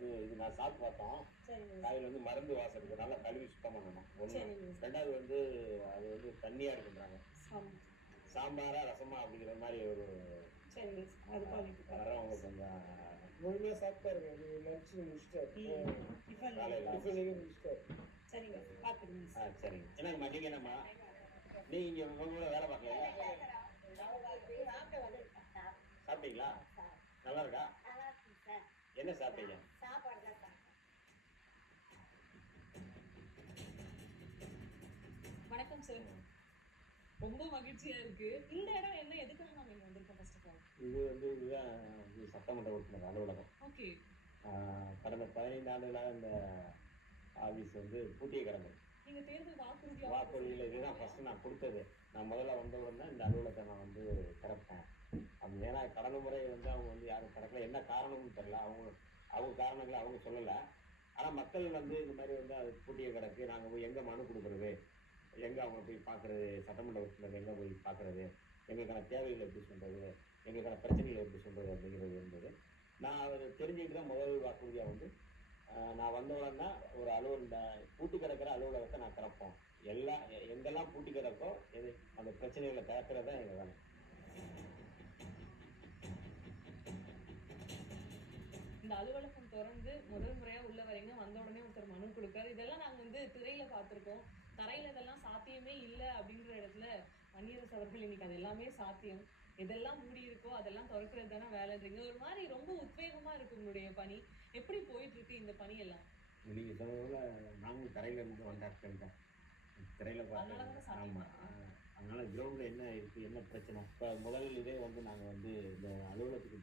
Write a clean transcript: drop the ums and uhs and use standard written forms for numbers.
வந்து இது நான் சாப்பிட்டு பார்த்தோம். காயில் வந்து மருந்து வாசம் இருக்கு. நல்லா கழுவி சுத்தம் பண்ணணும். ஒண்ணு. 2வது வந்து அது வந்து தண்ணியா இருக்குன்றாங்க. சாம்பாரா, ரசமா அப்படிங்கிற மாரி ஒரு வர்றவங்க கொஞ்சம் முழுமையா சாப்பிட்டாருங்க. லஞ்ச் முடிச்சிட்டாரு. காலையில. டிஃபனையும் முடிச்சிட்டாரு. சரிங்க. என்னங்கம்மா நீங்க என்னம்மா? நீங்க இங்க உங்க கூட வேலை பார்க்கலையா? சாப்பிட்டீங்களா? நல்லா இருக்கா? என்ன சாப்பிட்டீங்க? வணக்கம் சார். ரொம்ப மகிழ்ச்சியா இருக்கு. இந்த இடம் என்ன, எதுக்காக நாம இங்க வந்திருக்கோம் ஃபர்ஸ்ட் ஆஃப் ஆல்? இது வந்து இதுதான் சட்டமன்ற உறுப்பினர் அலுவலகம். ஓகே. கடந்த 15 ஆண்டுகளாக இந்த ஆபீஸ் வந்து பூட்டியே கிடந்தது. நீங்க தேர்தல் வாக்குறுதியில் இதுதான் ஃபர்ஸ்ட் நான் கொடுத்தது. நான் முதல்ல வந்தவுடனே இந்த அலுவலகத்தை நான் வந்து திறப்பேன். அது ஏன்னா கடந்த முறை வந்து அவங்க வந்து யாரும் திறக்கல. என்ன காரணம்னு தெரியல. அவங்க காரணங்களை அவங்க சொல்லலை. ஆனால் மக்கள் வந்து இந்த மாதிரி வந்து அது பூட்டியே கிடக்கு, நாங்கள் போய் எங்கே மனு கொடுக்குறது, எங்கே அவங்க போய் பார்க்குறது, சட்டமன்ற உறுப்பினர் எங்கே போய் பார்க்குறது, எங்களுக்கான தேவைகளை எப்படி சொல்கிறது, எங்களுக்கான பிரச்சனைகளை எப்படி சொல்கிறது அப்படிங்கிறது இருந்தது. நான் அதை தெரிஞ்சுக்கிட்டு தான் முதல் வாக்குறுதியாக வந்து நான் வந்தவுடனே ஒரு இந்த பூட்டி கிடக்கிற அலுவலகத்தை நான் திறப்போம். எங்கெல்லாம் பூட்டி கிடக்கோ அந்த பிரச்சனைகளை திறக்கிறது தான் எங்கள் வேலை. இந்த அலுவலகம் திறந்து முதல் முறையா உள்ள வரீங்க, வந்த உடனே ஒருத்தர் மனு கொடுக்காரு. இதெல்லாம் நாங்க வந்து திரையில பார்த்திருக்கோம். தரையில இதெல்லாம் சாத்தியமே இல்லை அப்படின்ற இடத்துல வன்னியரசு அவர்கள் இன்னைக்கு அது எல்லாமே சாத்தியம். எதெல்லாம் மூடி இருக்கோ அதெல்லாம் திறக்கிறது தானே வேலைன்றீங்க. ஒரு மாதிரி ரொம்ப உத்வேகமா இருக்கு உங்களுடைய பணி. எப்படி போயிட்டு இருக்கு இந்த பணி எல்லாம்? நீங்க சொன்னதுல நாங்களும் தரையில இருந்து வந்தாட்கள் தான். திரையில பார்த்தோம். ஆமா. அதனால கிரவுண்ட்ல என்ன இருக்கு, என்ன பிரச்சனை, இப்போ முதல் இதே வந்து நாங்கள் வந்து இந்த அலுவலகத்துக்கு